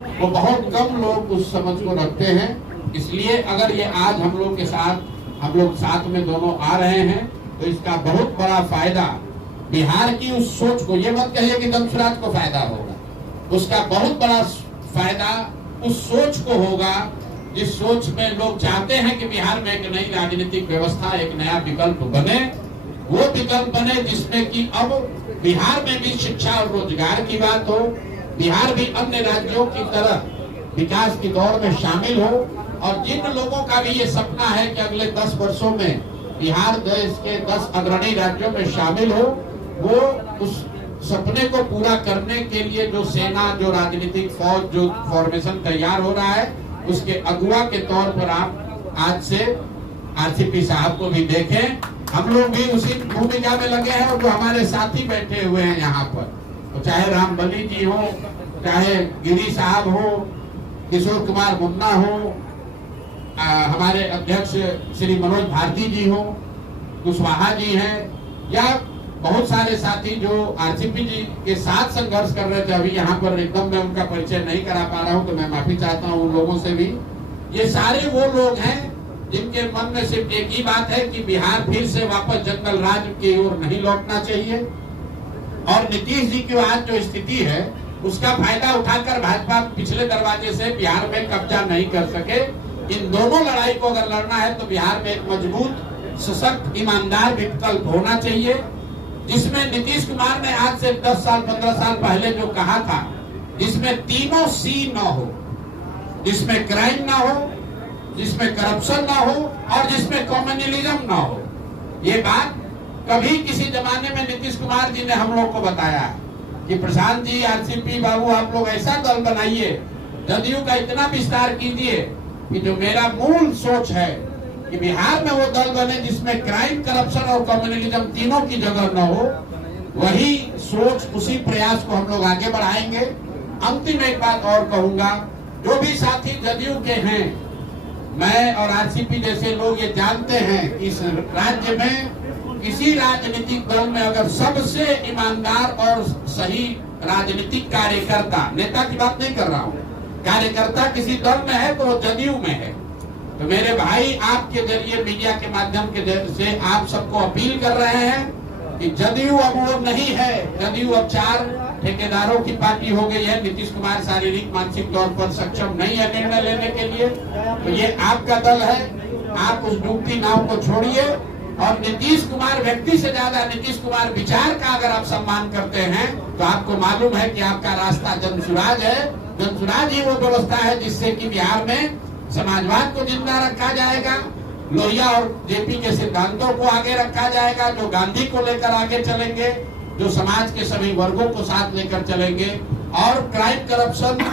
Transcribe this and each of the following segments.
वो बहुत कम लोग उस समझ को रखते हैं। इसलिए अगर ये आज हम लोग साथ में दोनों आ रहे हैं तो इसका बहुत बड़ा फायदा बिहार की उस सोच को, ये मत कहिए कि दंशराज को फायदा होगा, उसका बहुत बड़ा फायदा उस सोच को होगा जिस सोच में लोग चाहते हैं कि बिहार में एक नई राजनीतिक व्यवस्था, एक नया विकल्प बने। वो विकल्प बने जिसमें कि अब बिहार में भी शिक्षा और रोजगार की बात हो, बिहार भी अन्य राज्यों की तरह विकास की दौड़ में शामिल हो, और जिन लोगों का भी ये सपना है कि अगले 10 वर्षों में बिहार देश के 10 अग्रणी राज्यों में शामिल हो, वो उस सपने को पूरा करने के लिए जो सेना, जो राजनीतिक फौज, जो फॉर्मेशन तैयार हो रहा है, उसके अगुवा के तौर पर आप आज से आरसीपी साहब को भी देखें। हम लोग भी उसी भूमिका में लगे हैं, और जो हमारे साथी बैठे हुए हैं यहाँ पर, तो चाहे रामबली जी हो, चाहे गिरी साहब हो, किशोर कुमार मुन्ना हो, हमारे अध्यक्ष श्री मनोज भारती जी हो, कुशवाहा जी हैं, या बहुत सारे साथी जो आरसीपी जी के साथ संघर्ष कर रहे थे। अभी यहाँ पर एकदम मैं उनका परिचय नहीं करा पा रहा हूँ, तो मैं माफी चाहता हूँ उन लोगों से भी। ये सारे वो लोग हैं जिनके मन में सिर्फ एक ही बात है कि बिहार फिर से वापस जंगल राज की ओर नहीं लौटना चाहिए, और नीतीश जी की आज जो स्थिति है उसका फायदा उठाकर भाजपा पिछले दरवाजे से बिहार में कब्जा नहीं कर सके। इन दोनों लड़ाई को अगर लड़ना है तो बिहार में एक मजबूत, सशक्त, ईमानदार विकल्प होना चाहिए, जिसमें नीतीश कुमार ने आज से 10 साल 15 साल पहले जो कहा था, जिसमें तीनों सी न हो, जिसमें क्राइम ना हो, जिसमें करप्शन ना हो, और जिसमें कम्युनलिज्म ना हो। ये बात कभी किसी जमाने में नीतीश कुमार जी ने हम लोग को बताया कि प्रशांत जी, आरसीपी बाबू, आप लोग ऐसा दल बनाइए, जदयू का इतना विस्तार कीजिए कि जो मेरा मूल सोच है कि बिहार में वो दल बने जिसमें क्राइम, करप्शन और कम्युनलिज्म तीनों की जगह न हो। वही सोच, उसी प्रयास को हम लोग आगे बढ़ाएंगे। अंतिम एक बात और कहूंगा, जो भी साथी जदयू के हैं, मैं और आरसीपी जैसे लोग ये जानते हैं कि इस राज्य में किसी राजनीतिक दल में अगर सबसे ईमानदार और सही राजनीतिक कार्यकर्ता, नेता की बात नहीं कर रहा हूँ, कार्यकर्ता किसी दल में है तो वो जदयू में है। तो मेरे भाई, आपके जरिए, मीडिया के माध्यम के से आप सबको अपील कर रहे हैं कि जदयू अब वो नहीं है। जदयू अब 4 ठेकेदारों की पार्टी हो गई है। नीतीश कुमार शारीरिक मानसिक तौर पर सक्षम नहीं है निर्णय लेने के लिए, तो ये आपका दल है। आप उस डूबती नाव को छोड़िए, और नीतीश कुमार व्यक्ति से ज्यादा नीतीश कुमार विचार का अगर आप सम्मान करते हैं तो आपको मालूम है कि आपका रास्ता जनसुराज है। जनसुराज ही वो व्यवस्था है जिससे कि बिहार में समाजवाद को जिंदा रखा जाएगा, लोहिया और जेपी के सिद्धांतों को आगे रखा जाएगा, जो गांधी को लेकर आगे चलेंगे, जो समाज के सभी वर्गों को साथ लेकर चलेंगे, और क्राइम, करप्शन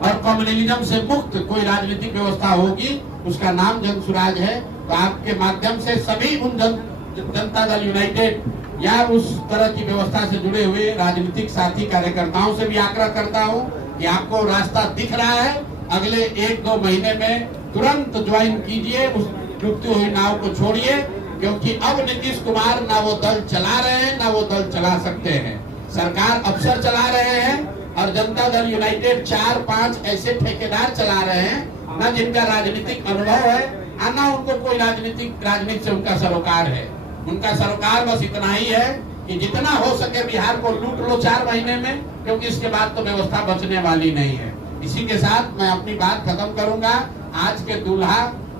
और कम्युनलिज्म से मुक्त कोई राजनीतिक व्यवस्था होगी, उसका नाम जनसुराज है। तो आपके माध्यम से सभी उन जनता दल यूनाइटेड या उस तरह की व्यवस्था से जुड़े हुए राजनीतिक साथी कार्यकर्ताओं से भी आग्रह करता हूं कि आपको रास्ता दिख रहा है, अगले 1-2 महीने में तुरंत ज्वाइन कीजिए, उस डूबती हुई नाव को छोड़िए, क्योंकि अब नीतीश कुमार ना वो दल चला रहे हैं, ना वो दल चला सकते हैं। सरकार अफसर चला रहे हैं, और जनता दल यूनाइटेड 4-5 ऐसे ठेकेदार चला रहे हैं, ना जिनका राजनीतिक अनुभव है, ना उनको कोई राजनीति से उनका सरोकार है। उनका सरोकार बस इतना ही है कि जितना हो सके बिहार को लूट लो 4 महीने में, क्योंकि इसके बाद तो व्यवस्था बचने वाली नहीं है। इसी के साथ मैं अपनी बात खत्म करूंगा। आज के दूल्हा,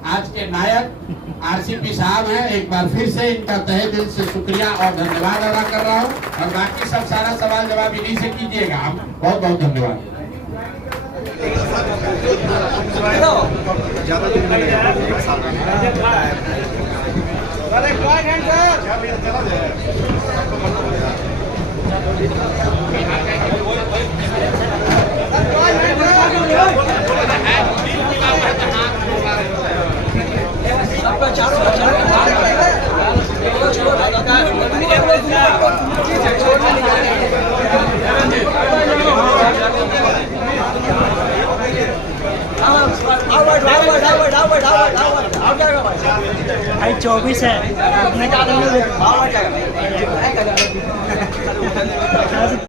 आज के नायक आरसीपी साहब हैं। एक बार फिर से इनका तहे दिल से शुक्रिया और धन्यवाद अदा कर रहा हूं, और बाकी सब सारा सवाल जवाब इन्हीं से कीजिएगा। आप बहुत बहुत धन्यवाद। भाई 24 है।